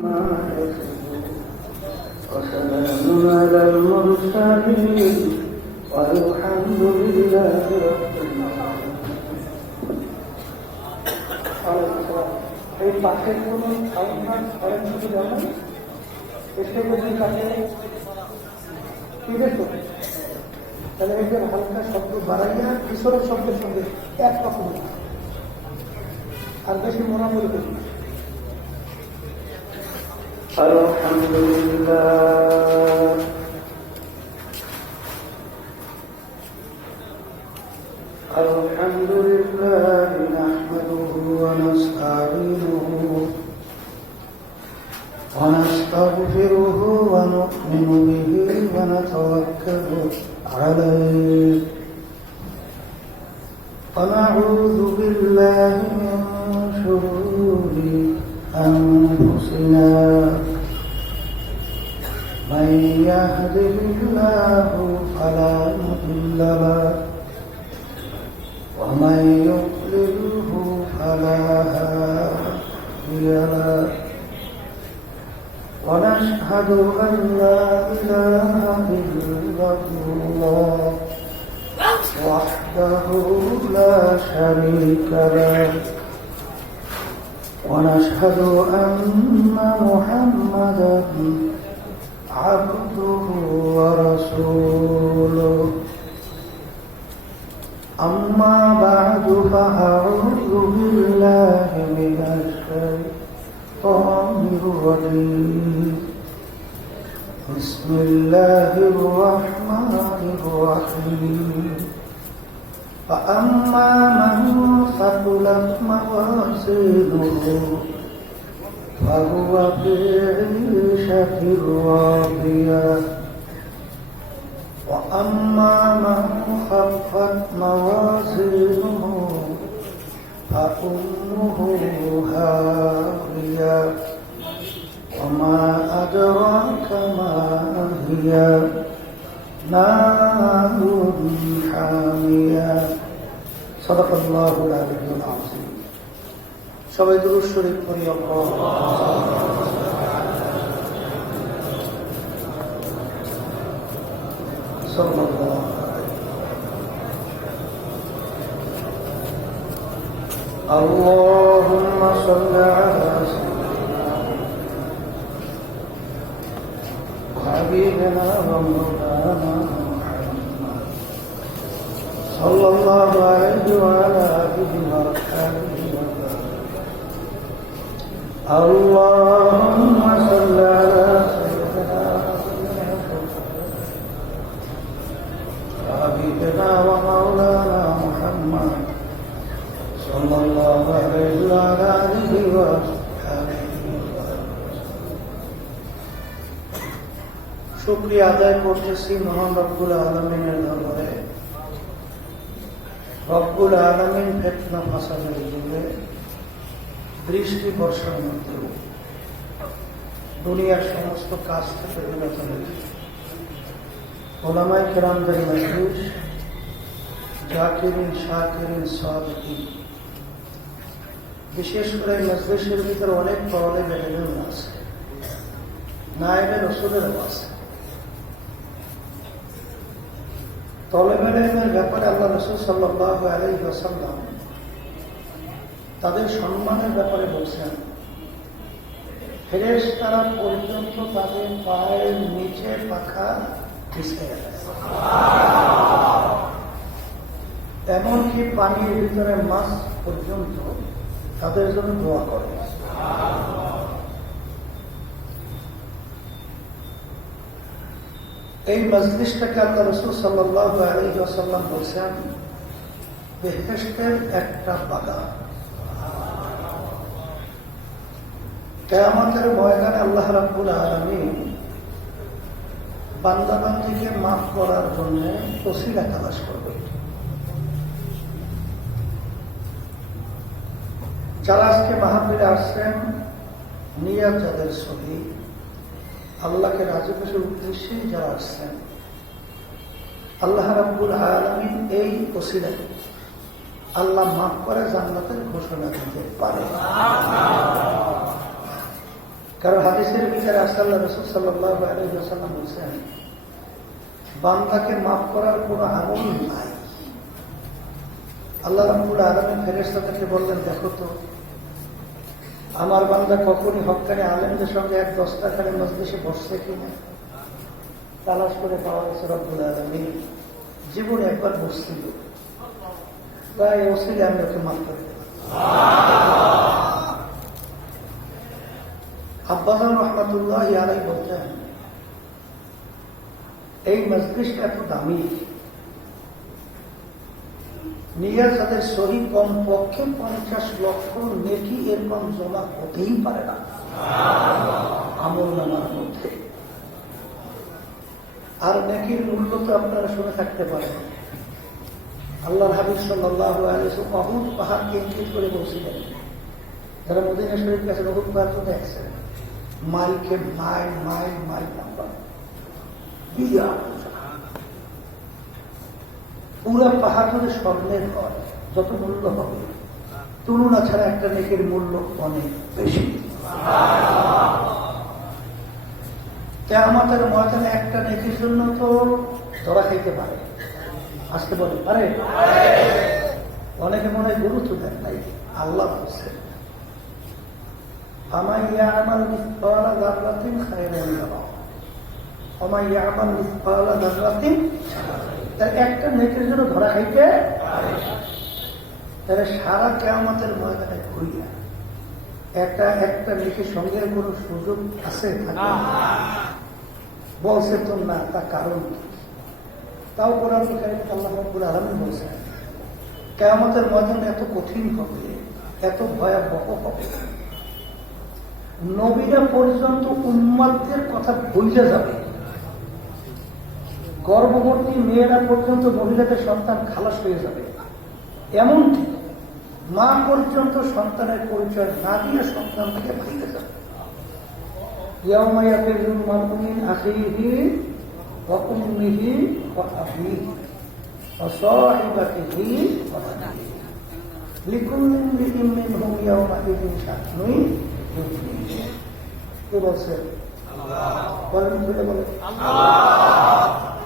وسلام على المرسلين والحمد لله رب العالمين। এই পাশের কোনো সাউন্ড করেন শুধু জানেন এসে যদি কাছে কি দেখো তাহলে এই যে হালকা শব্দ বাড়াইয়া কিশোরের শব্দের সঙ্গে একরকম আর বেশি মনে বলবে। الحمد لله الحمد لله نحمده ونستعينه ونستغفره ونؤمن به ونتوكل عليه ونعوذ بالله من شرور أنفسنا من يهده الله فلا مضل له ومن يضلله فلا هادي له ونشهد أن لا إله إلا الله وحده لا شريك له ونشهد أن محمدا عبده ورسوله أما بعد فأعوذ بالله من الشيطان الرجيم بسم الله الرحمن الرحيم فأما من ثقلت موازينه فهو في عيشة راضية وأما من خفت موازينه فأمه هاوية وما أدراك ما هي نار حامية صدق الله العلي العظيم সবাই দুরূদ শরীফ পড়ি اللهم صل على سيدنا وحبيبنا ومولانا محمد صلى الله عليه وعلى آله وصحبه اللهم صل على سيدنا وحبيبنا ومولانا محمد صلى الله عليه وعلى آله وصحبه শুকরিয়া আদায় করতেছি মহান রব্বুল আলামিনের দরবারে। রব্বুল আলামিন ফিতনা ফাসাদের যুগে বৃষ্টি বর্ষার মধ্যেও দুনিয়ার সমস্ত কাজ থেকে বিরত রেখে ওলামায়ে কেরামদের মজলিস জাকিরিন শাকিরিন সাদিকিন, বিশেষ করে মজলিসের ভিতরে অনেক তলেব ইলম আছে, নায়েবে রাসূলেরও আছে। তলেব ইলমের ব্যাপারে আল্লাহ রাসূল সাল্লাল্লাহু আলাইহি ওয়াসাল্লাম তাদের সম্মানের ব্যাপারে বলছেন, ফেরেশতারা পর্যন্ত তাদের পায়ের নিচে পাখা বিছিয়ে দেয়, এমনকি পানির ভিতরে মাছ পর্যন্ত তাদের জন্য দোয়া করে। এই মজলিসটাকে আল্লাহ রাসূল সাল্লাল্লাহু আলাইহি ওয়াসাল্লাম বলছেন বেহেশতের একটা বাগান। কিয়ামতের ময়দানে আল্লাহ রাব্বুল আলামিন বান্দাবান্দীকে মাফ করার জন্য ওসিলা তালাশ করবে। যারা আজকে মাহফিলে আসছেন, নিয়ত যাদের সহি, আল্লাহকে রাজি খুশির উদ্দেশ্যে যারা আসছেন, আল্লাহ রাব্বুল আলামিন এই ওসিলায় আল্লাহ মাফ করে জান্নাতের ঘোষণা দিতে পারে। কারণ হাদিসের ভিতরে আল্লাহ রাসূল সাল্লাল্লাহু আলাইহি ওয়াসাল্লাম বলেছেন, বান্দাকে মাফ করার কোনো আমল নাই। আল্লাহ রাব্বুল আলামিন ফেরেশতাদেরকে বললেন, দেখো তো আমার বান্দা কখনই হক্কানি আলেমদের সঙ্গে এক দস্তাখানে মজলিসে বসছে কিনা। তালাশ করে পাওয়া গেছে রব্বুল আলামিন জীবনে একবার বসছিল, তাই ওসিলে আমি ওকে মাফ করে দেব। আব্বাজান রহমাতুল্লাহি আলাইহি বলতেন, এই মজলিসটা এত দামি, নিয়ে যাদের সহি কম পক্ষে 50 লক্ষ নেকি এরকম জমা হতেই পারে না আমল নামার মধ্যে। আর নেকির মূল্য তো আপনারা শুনে থাকতে পারেন। আল্লাহর হাবিব সাল্লাল্লাহু আলাইহি ওয়াসাল্লাম উহুদ পাহাড়কে ইঙ্গিত করে বলছিলেন, যারা মদিনা শরীফ কাছে উহুদ পাহাড় তো দেখছেন, মাইলকে মাইল মাইল মাইল নাম্বার পুরা পাহাড় যদি স্বর্ণের হয়, যত মূল্য হবে তুলনা ছাড়া একটা নেকের মূল্য অনেক বেশি। কিয়ামতের ময়দানে একটা নেকির জন্য তো ধরা খাইতে পারে, আসতে বলে পারে। অনেকে মনে হয় গুরুত্ব দেন নাই। আল্লাহ বলছেন, ফামান ইয়া'মাল মিসকালা যাররাতিন খায়রান ইয়ারাহ ওয়া মান ইয়া'মাল মিসকালা যাররাতিন তার একটা নেকির জন্য ধরা খাইতে পারে। তাহলে সারা কিয়ামতের ময়দানে ঘুরিয়া একটা নেকির সঙ্গে কোনো সুযোগ আছে? বলছে তো না, তার কারণ কি? তাও কোরআন কারীমে আল্লাহ রাব্বুল আলামিন বলছেন, কিয়ামতের ময়দান এত কঠিন হবে, এত ভয়াবহ হবে, নবীরা পর্যন্ত উম্মতদের কথা ভুলে যাবে। গর্ভবতী মেয়েরা পর্যন্ত মহিলাদের সন্তান খালাস হয়ে যাবে। এমনকি মা পর্যন্ত সন্তানের পরিচয় না দিয়ে সন্তান থেকে ভাইতে যাবে। ইয়াউমা ইয়াফিরুল মার'উ মিন আখিহি ওয়া উম্মিহি ওয়া আবিহি ওয়া সাহিবাতিহি ওয়া বানিহি লিকুল্লি ইমরিইন মিনহুম ইয়াউমা ইযিন শা'নুন ইউগনিহি। কে বলছে? বলেন, বলে বলে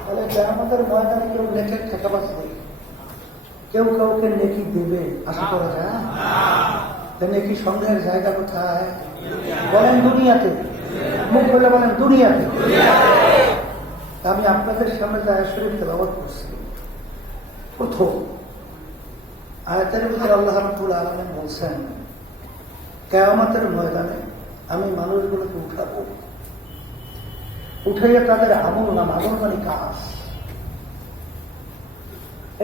তাহলে কিয়ামতের ময়দানে কেউ নেকের ঠেকাবাজ নেই, কেউ কাউকে নেকি দেবে আশা করা যায়? নেকি সন্দেহের জায়গা কোথায়? বলেন দুনিয়াতে। মুখ বলে বলেন দুনিয়াতে। আমি আপনাদের সামনে যে আয়াত শরীফ তেলাওয়াত করছি, প্রথম আয়াতের ভিতরে আল্লাহ রাব্বুল আলামিন বলছেন, কিয়ামতের ময়দানে আমি মানুষগুলোকে উঠাবো, উঠাইয়া তাদের আমল নাম, আমল মানে কাজ,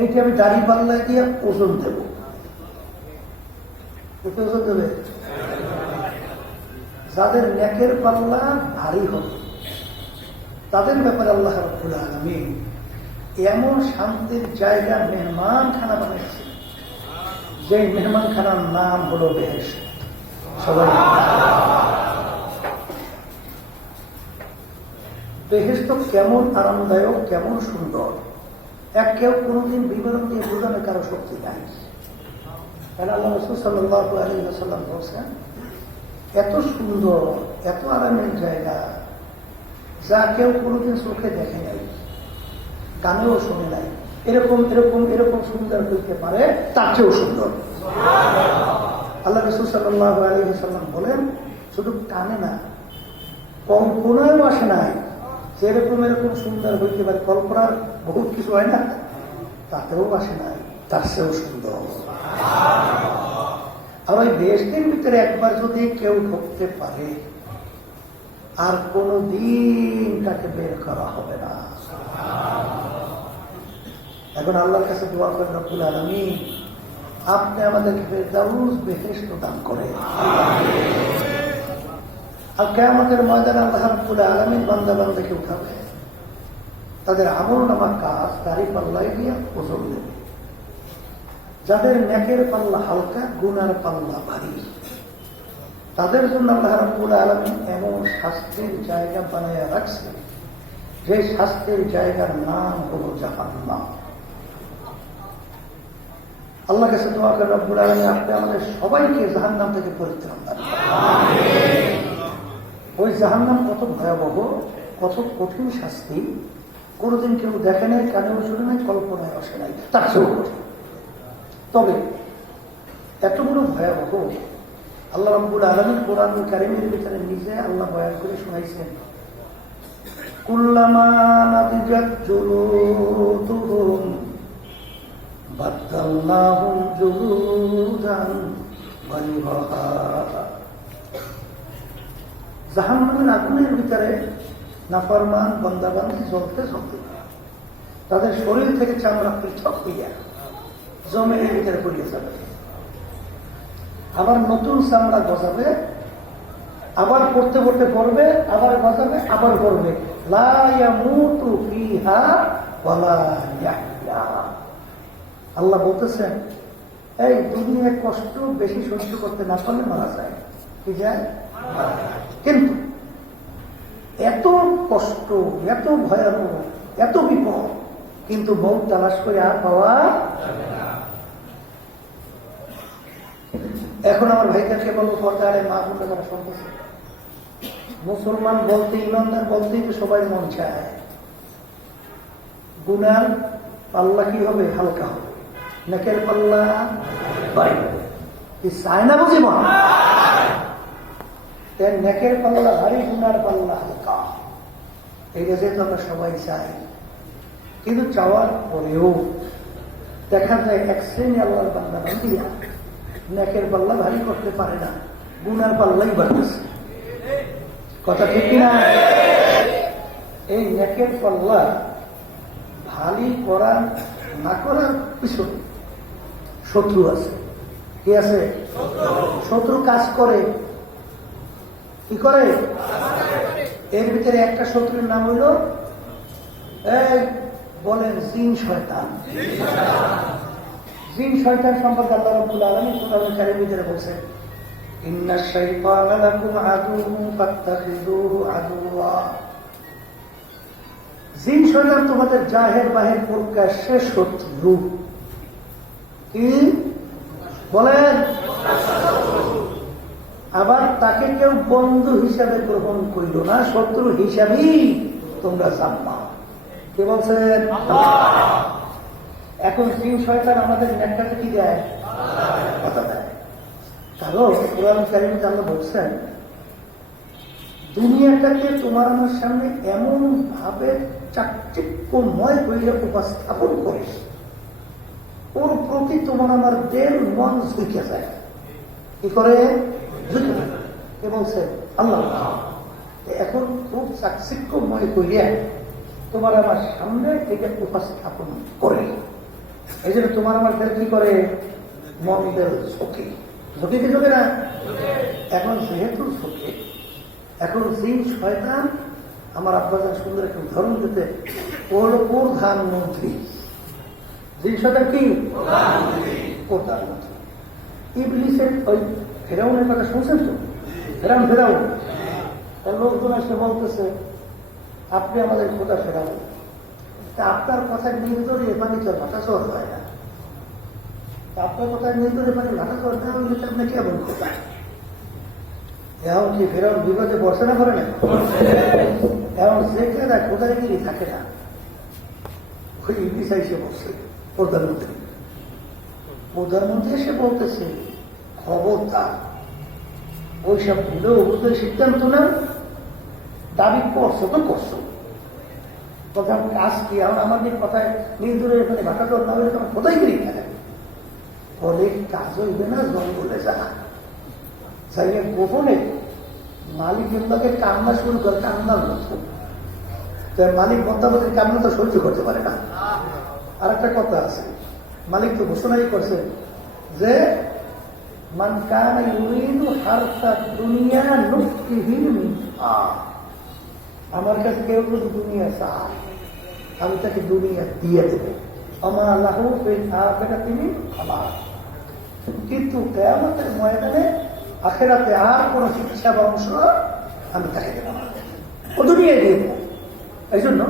এইটি আমি দাড়ি পাল্লায় দিয়ে ওজন দেব। ওজন দেবে যাদের নেকের পাল্লা ভারী হবে, তাদের ব্যাপারে আল্লাহ রাব্বুল আলামিন এমন শান্তির জায়গা মেহমানখানা বানিয়েছে, যে মেহমানখানার নাম হলো বেহেশত। সবাই বেহেশত কেমন আরামদায়ক, কেমন সুন্দর, কেউ কোনোদিন বিবরণ দিয়ে বোঝানোর কারো শক্তি নাই। কারণ আল্লাহ রাসূল সাল্লাল্লাহু আলাইহি ওয়াসাল্লাম বলছেন, এত সুন্দর, এত আরামের জায়গা, যা কেউ কোনোদিন চোখে দেখে নাই, কানেও শুনে নাই। এরকম এরকম এরকম সুন্দর হইতে পারে, তার চেয়েও সুন্দর। আল্লাহ রাসূল সাল্লাল্লাহু আলাইহি ওয়াসাল্লাম বলেন, শুধু কানে না, কল্পনায়ও আসে নাই যেরকম এরকম সুন্দর হইতে পারে। কল্পনার বহুত কিছু হয় না, তাতেও আসে নাই, তার চেয়েও সুন্দর। আর ওই দেশটির ভিতরে একবার যদি কেউ ঢুকতে পারে, আর কোনদিন তাকে বের করা হবে না। এখন আল্লাহর কাছে দোয়া করেন, রব্বুল আলামিন আপনি আমাদেরকে ফেরদাউস বেহেশত দান করেন। আর কিয়ামতের ময়দানে আল্লাহ রাব্বুল আলামিন বান্দা বান্দাকে উঠাবে, তাদের আমলনামা কাজ দাড়ি পাল্লায় দিয়ে ওজন দেবে। যাদের নেকের পাল্লা হালকা, গুনার পাল্লা ভারী, তাদের জন্য আল্লাহ রাব্বুল আলামিন এমন শাস্তির জায়গা বানাইয়া রাখছে, যে শাস্তির জায়গার নাম হলো জাহান্নাম। আল্লাহ কাছে দোয়া করে, রব্বুল আলামিন আপনি আমাদের সবাইকে জাহান্নাম থেকে পরিত্রাণ দান করেন। ওই জাহান্নাম কত ভয়াবহ, কত কঠিন শাস্তি, কোনোদিন কেউ দেখে নাই, কানেও শুনে নাই, কল্পনায় আসে নাই, তার চেয়েও কঠিন। তবে এত বড় ভয়াবহ, আল্লাহ রাব্বুল আলামিন কোরআনুল কারীমের ভিতরে নিজে আল্লাহ বয়ান করে শোনাইছেন, কুল্লামা নাদিজাত জুলুদুহুম বাদদালনাহুম জুলুদান গায়রাহা। জাহান্নামের আগুনের ভিতরে নাফরমান বান্দাবান্দি জ্বলতে জ্বলতে তাদের শরীর থেকে চামড়া পৃথক হইয়া জমিনের ভিতরে পড়িয়ে যাবে, আবার নতুন চামড়া গজাবে, আবার পড়তে পড়তে পড়বে, আবার গজাবে, আবার পড়বে। লা ইয়ামুতু ফিহা ওয়ালা ইয়াহইয়া। আল্লাহ বলতেছেন, এই দুনিয়ায় কষ্ট বেশি সহ্য করতে না পারলে মারা যায়, কি যায়? কিন্তু এত কষ্ট, এত ভয়াবহ, এত বিপদ, কিন্তু মৌত তালাশ করে আর পাওয়া। এখন আমার ভাইদেরকে বলবো, পর্দারে মা বোনরা যারা শুনতেছে, মুসলমান বলতে, ইমানদার বলতেই তো সবাই মন চায় গুনার পাল্লা কি হবে? হালকা হবে, নেকের পাল্লা বাড়ি হবে। কি চায় না বুঝি মন? নেকের পাল্লা ভারী, গুনার পাল্লা হালকা, এইটা যেহেতু আমরা সবাই চাই। কিন্তু চাওয়ার পরেও দেখা যায় এক শ্রেণী আল্লাহর বান্দা বান্দিয়া নেকের পাল্লা ভারী করতে পারে না, গুনার পাল্লাই বাড়তেছে। কথা ঠিক কিনা? এই নেকের পাল্লা ভারী করা না করার পিছনে শত্রু আছে। কি আছে? শত্রু কাজ করে। কি করে? এর ভিতরে একটা শত্রুর নাম হইল, এই বলেন, জিন শয়তান। জিন শয়তান সম্পর্কে আল্লাহ রাব্বুল আলামিন কোরআনুল কারীমের ভিতরে বলেছেন, ইন্নাশ শাইতানা লাকুম আদুউন ফাত্তাখিযুহু আদুওয়া। জিন শয়তান তোমাদের জাহের বাহির প্রকাশ্যে শত্রু। কি বলেন? আবার তাকে কেউ বন্ধু হিসাবে গ্রহণ করিল না, শত্রু হিসাবেই তোমরা জানবা। কে বলছেন? এখন জিন শয়তান আমাদের নেকটাকে কি দেয়? কথা দেয়। কারণ কোরআন কারীমে আল্লাহ বলছেন, দুনিয়াটাকে তোমার আমার সামনে এমন ভাবে চাকচিক্যময় করিয়া উপস্থাপন করে, ওর প্রতি তোমার আমার দেল মন ঝুঁকে যায়। কি করে? কে বলছেন? আল্লাহ। এখন খুব চাকচিক্যময় করিয়া তোমার আমার সামনে এটা উপস্থাপন করে, এই জন্য তোমার আমার দেল কি করে? মন দেল ঝুঁকে। ঝুঁকিতে ঝুঁকে না? এখন যেহেতু ঝুঁকে, এখন জিন শয়তান, আমার আব্বাজান সুন্দর একটু উদাহরণ দিতে, ও হল প্রধানমন্ত্রী। জিন শয়তান কি? প্রধানমন্ত্রী। ইবলিসের ওই ফেরাউনের কথা শুনছেন তো? ফেরাউন তার লোকজন এসে বলতেছে, আপনি আমাদের খোদা ফেরাউন, তা আপনার কথায় নির্দরে এখানে তো ভাষা চল হয় না, আপনার কথায় নির্দরে এখানে ভাষা চল না হইলে তো আপনি কেমন খোদা? এখন কি ফেরাউন বিপদে বসে না? করে না? এখন যেখানে খোদাগিরি থাকে না, ওই ইবলিস এসে বসে প্রধানমন্ত্রী এসে বলতেছে, খবরদার ওইসব ভুলেও বুঝতে সিদ্ধান্ত নেন, দাবি করছো তো করছো, তখন কাজ কি? এখন আমাদের কথায় নির্দূরে এখানে ভাষা চল না হলে তখন কোথায় গিয়ে থাকে, ফলে কাজ হইবে না, জঙ্গলে যারা যাইয়ে গোপনে মালিকের লোকে কান্না শুরু করে, কান্নার মতো। মালিক বন্ধাবতীর কান্না তো সহ্য করতে পারে না। আর একটা কথা আছে, মালিক তো ঘোষণাই করছে যে মান কানা ইউরিদু হারসা দুনিয়া নুফতিহি মিনহা, আমার কাছে কেউ যদি দুনিয়া চায় আমি তাকে দুনিয়া দিয়ে দেব, আমা লাহু ফিল আখিরাতি মিন খালাক। কিন্তু কিয়ামতের ময়দানে আখিরাতে আর কোন শিক্ষা বা অংশ আমি তাকে দেব না, ও দুনিয়া দিয়ে দেব। এই জন্য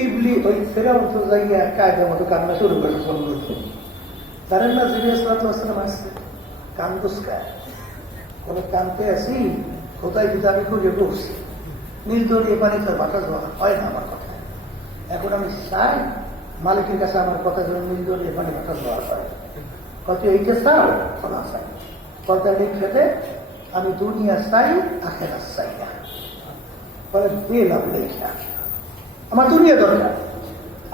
ইবলি ওই ফেরাউন তো যাইয়া কায়দার মতো কান্না শুরু করে। জানেন না, জিজ্ঞেস আসছে কান্দুস কায়, বলে কানতে আসি, কোথায় যদি আমি খুঁজে বসছি, নির্দলীয় পানি তো বাটা দেওয়া হয় না আমার কথা। এখন আমি চাই মালিকের কাছে আমার কথা যেন নির্দলীয় পানি বাটা দেওয়া হয়। কত এইটা চাও খোলা চাই, কথা খেতে আমি দুনিয়া চাই, আখেরা চাই না। বলে দিলাম লেখা, আমার দুনিয়া দরকার,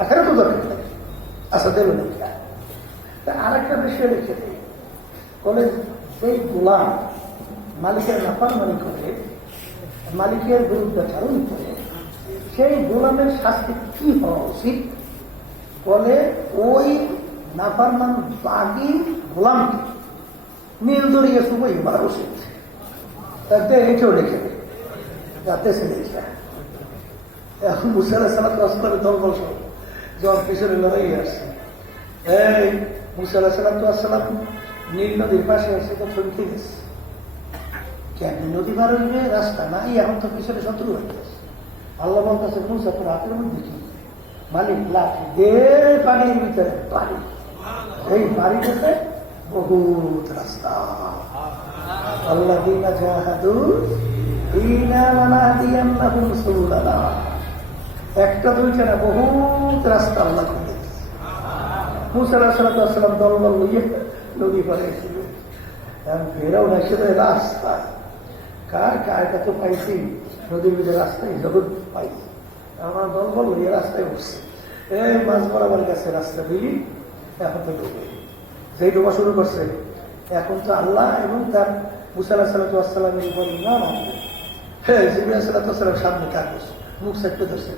আখেরা তো দরকার নেই। আচ্ছা দিল লেখা। আর একটা বিষয় লিখে দিই, বলে সেই গোলাম মালিকের নাফরমানি করে, মালিকের বিরুদ্ধে চারণ করে, সেই গোলামের শাস্তি কি হওয়া উচিত? বলে ওই নাফরমান বাগী গোলামকে নীল দরিয়ে সুবই মারা উচিত। তাতে এটাও লিখে দেয়, যাতে সে লিখে। এখন মুসা আলাইহিস সালাম করে দলবল সব যখন পিছনে লড়াই আসছে, এই মুসা আলাইহিস সালাম নীল নদীর পাশে এসে তো থমকে গেছে। কেন নদী পার হইবে, রাস্তা নাই, এখন তো পিছনে শত্রু হয়ে গেছে। আল্লাহ বলতেছে মুসা তোর হাতের মধ্যে কি? মালিক লাঠি দে, পানির ভিতরে বাড়ি, এই বাড়ি থেকে বহুত রাস্তা। আল্লাহ দিনা জাহাদু দিনা লানাহদিয়ান্নাহুম সুবুলানা, একটা দুইটা না, বহুত রাস্তা আল্লাহ খুলে দিয়েছে। মুসা আলাইহিস সালাম দলবল লইয়ে নদী পারে ছিল, ফেরাও না সেটা রাস্তা কার কারটা তো পাইছি, নদীর ভিতরে রাস্তায় জগৎ পাইছি। আমার দলবল লইয়ে রাস্তায় উঠছে, এই মাছ বরাবর কাছে রাস্তা দিলি, এখন তো ডুবে, যেই ডোবা শুরু করছে এখন তো আল্লাহ এবং তার মুসা আলাইহিস সালামের উপর ইমান আনবে। হ্যাঁ, জিবরাইল আলাইহিস সালাম সামনে কাগজ মুখ সেটে ধরছে,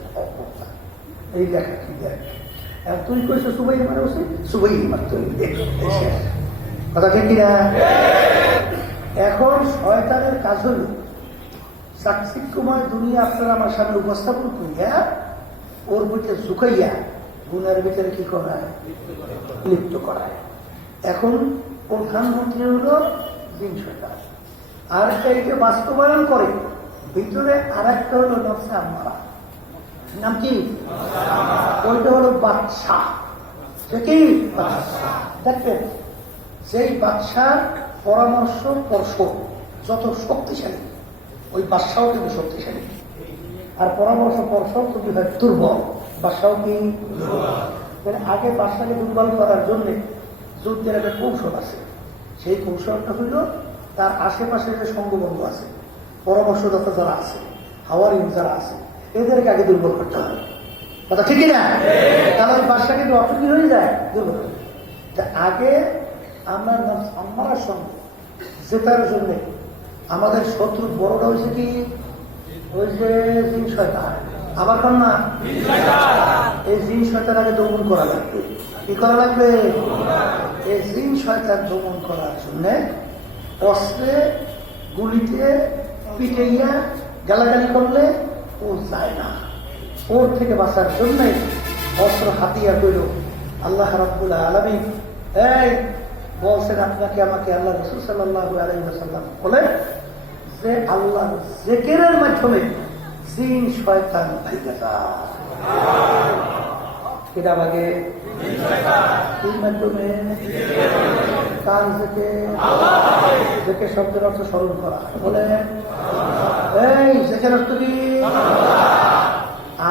এই দেখা কি দেখ। তুই কইছো সুবাই মারা উচিত, সুবাই মারতে কথা ঠিক কিনা? এখন শয়তানের কাজ হল চাকচিক্যময় দুনিয়া আপনারা আমার সামনে উপস্থাপন করিয়া ওর ভিতরে ঝুঁকাইয়া গুণের ভিতরে কি করায়, লিপ্ত করায়। এখন প্রধানমন্ত্রী হল জিন শয়তান, আর একটা একে বাস্তবায়ন করে ভিতরে, আর একটা হলো নফসে আম্মারা, নাম কি? ওইটা হলো বাদশাহ। সে কি? দেখবেন সেই বাদশার পরামর্শ পর্ষদ যত শক্তিশালী, ওই বাদশাও কিন্তু শক্তিশালী। আর পরামর্শ পর্ষদ যদি হয় দুর্বল, বাদশাও কি? আগে বাদশাকে দুর্বল করার জন্য যুদ্ধের একটা কৌশল আছে। সেই কৌশলটা হইল তার আশেপাশে যে সঙ্গবন্ধু আছে, পরামর্শদাতা যারা আছে, হাওয়ারিন যারা আছে, এদেরকে আগে দুর্বল করতে হয়। কথা ঠিকই না? তাহলে ওই বাদশা কিন্তু অসুখী হয়ে যায়, দুর্বল। আগে আমরা আম্মারার সঙ্গে জেতার জন্য আমাদের শত্রু বড়টা হয়েছে কি? ওই যে জিন শয়তান। আবার কর না, এই জিন শয়তান আগে দমন করা লাগবে। কি করা লাগবে? এই জিন শয়তান দমন করার জন্য অস্ত্রে গুলিতে পিটাইয়া গালাগালি করলে ও যায় না। ওর থেকে বাঁচার জন্য অস্ত্র হাতিয়ার কইল আল্লাহ রাব্বুল আলামিন। এই বলছেন আপনাকে আমাকে আল্লাহ রাসূল সাল্লাল্লাহু আলাইহি ওয়াসাল্লাম বলে যে আল্লাহর জিকিরের মাধ্যমে জিন শয়তান ভাইগা যায়। কিনা বাগে কি মাধ্যমে? কান থেকে দেখে শব্দের অর্থ স্মরণ করা। বলে এই জিকির অর্থ কি?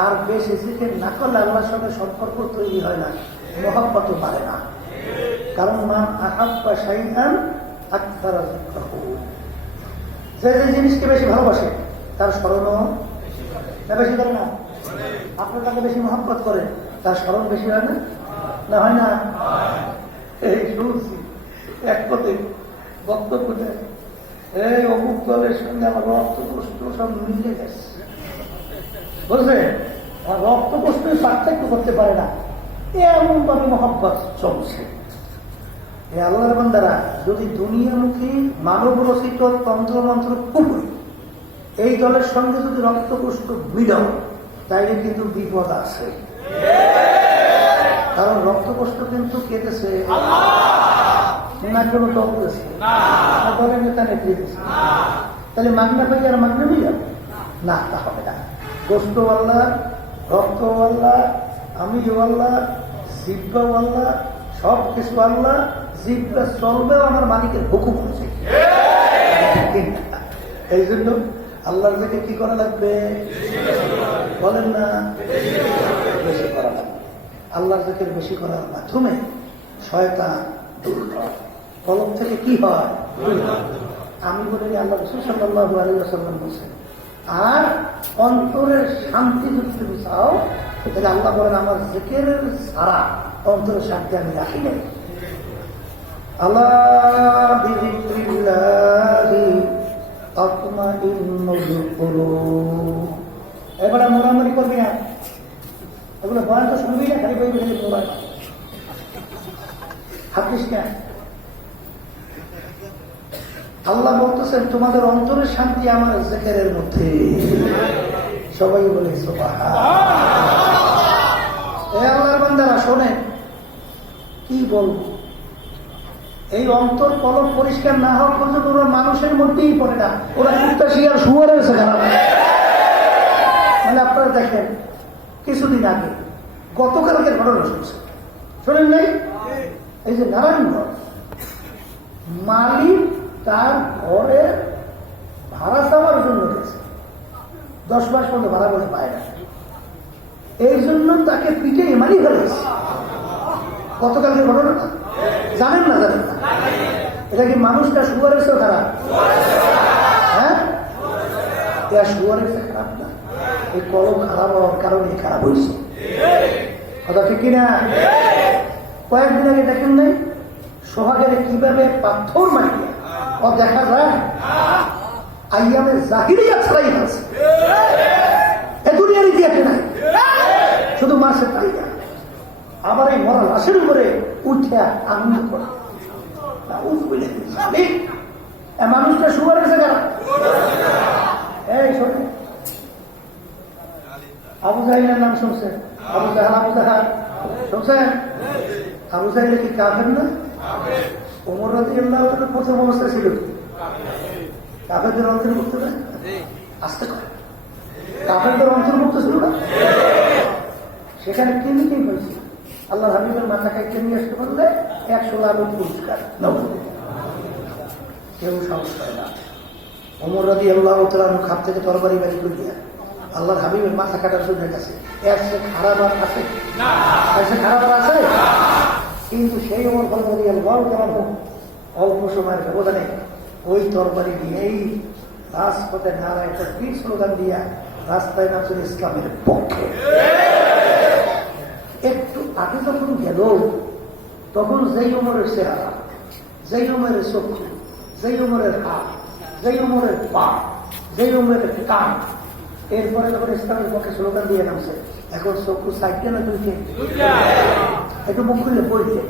আর বেশি জিকির না করলে আল্লাহর সঙ্গে সম্পর্ক তৈরি হয় না, মহব্বতও বাড়ে না। কারণ মান আহাব্বা শাইআন আকসারা যিকরাহু, যে যে জিনিসকে বেশি ভালোবাসে তার স্মরণও বেশি করে না। আপনার তাকে বেশি মহব্বত করে, তার স্মরণ বেশি হয় না? না হয় না? এই শুনছি এক পথে বক্তব্য দেয়, এই অমুক দলের সঙ্গে আমার রক্ত কষ্ট সব মিলে গেছে, বুঝলে? রক্ত কষ্ট পার্থক্য করতে পারে না, এমন ভাবে মহব্বত চলছে। এই আল্লাহর বান্দারা যদি দুনিয়ামুখী মানব রচিত তন্ত্রমন্ত্র কুপুরি এই দলের সঙ্গে যদি রক্ত কষ্ট মিলাও, তাইলে কিন্তু বিপদ আছে। কারণ রক্ত কষ্ট কিন্তু কেটেছে না, কোনো দল করেছে না, দলের নেতা নেত্রী দিয়েছে। তাহলে মাগনা পাই আর মাগনা মিলাম না, তা হবে না। কষ্ট আল্লাহ, রক্ত আল্লাহ, আমি আল্লাহ, জিব্বা আল্লাহ, সব কিছু আল্লাহ। জিব্বা চলবেও আমার মালিকের হুকুম হচ্ছে। এই জন্য আল্লাহর জিকির কি করা লাগবে? বলেন না, বেশি করা লাগবে। আল্লাহর জিকির বেশি করার মাধ্যমে শয়তান দূর হয়, কলব থেকে কি হয়? আমি বলি আল্লাহ রাসূল সাল্লাল্লাহু আলাইহি ওয়াসাল্লাম বলেছেন, আর অন্তরের শান্তি যদি চাও তাহলে আল্লাহ বলেন আমার জিকিরের ছাড়া অন্তরের শান্তি আমি রাখি নাই। আল্লাহ বিযিকরিল্লাহি তাতমাইন্নুল কুলুব। এবারে মোরামরি করবি না, এগুলো বয়ান তো শুনবি না, খালি বই বই মোবাইল হাতিস না। আল্লাহ বলতেছেন তোমাদের অন্তরের শান্তি আমার জিকিরের মধ্যে। সবাই বলে সুবহানাল্লাহ। এই আল্লাহর বান্দারা শোনেন, কি বলবো, এই অন্তর কলম পরিষ্কার না হওয়া পর্যন্ত ওরা মানুষের মধ্যেই পড়ে না, ওরা কুত্তা শিয়াল শুয়ার হয়েছে খারাপ। মানে আপনারা দেখেন কিছুদিন আগে গতকালকের ঘটনা শুনছে, শোনেন নাই? এই যে নারায়ণগঞ্জ মালিক তার ঘরে ভাড়া চাওয়ার জন্য গেছে, 10 মাস পর্যন্ত ভাড়া বলে পায় না, এই জন্য তাকে পিঠে মারি ফেলেছে। গতকালকে ঘটনা জানেন না? জানেন না? এটা কি মানুষটা শুয়ারের চেয়ে খারাপ? হ্যাঁ, এটা শুয়ারের চেয়ে খারাপ না, এই কলম খারাপ হওয়ার কারণে খারাপ হয়েছে। কথা ঠিক কিনা? কয়েকদিন আগে দেখেন নাই সোহাগের কিভাবে পাথর মারিয়ে ও দেখা যায় আইয়ামের জাহিরিয়া ছাড়াই আছে, এ দুনিয়ার ইতিহাসে নাই, শুধু মাসের তালিকা। আবার এই মরা লাশের উপরে উঠে আনন্দ করা, মানুষটা শুয়ার গেছে কারা? এই শোনে, আবু জাহিলের নাম শুনছেন? আবু জাহাল, আবু জাহাল শুনছেন? আবু জাহিল কি কাফের না? ওমর রাদিয়াল্লাহু তাআলা প্রথম অবস্থা ছিল কাফেরদের অন্তর্ভুক্ত না? আসতে করে কাফেরদের অন্তর্ভুক্ত ছিল না? সেখানে কি হয়েছিল? আল্লাহ হাবিবের মাথা কাইতে নিয়ে আসতে পারলে 100 লাখ পুরস্কার কেউ সাহস করে না। ওমর রাদিয়াল্লাহু তাআলা খাপ থেকে তরবারি বাড়ি করে দিয়ে আল্লাহর হাবিবের মাথা কাটার জন্য গেছে। এর সে খারাপ আর আছে না? সে খারাপ আছে, কিন্তু সেই ওমর রাদিয়াল্লাহু তাআলা অল্প সময়ের ব্যবধানে ওই তরবারি দিয়ে এই রাজপথে নারায় তাকবীর স্লোগান দিয়া রাস্তায় নামছেন ইসলামের পক্ষে। একটু আগে যখন গেল তখন যেই ওমরের চেহারা, যেই ওমরের চক্ষু, যেই ওমরের হাত, যেই ওমরের পা, যেই ওমরের কান, এরপরে যখন ইসলামের পক্ষে স্লোগান দিয়ে নামছে, এখন চক্ষু সাইডে না দুইটে? একটু মুখ খুললে বলছে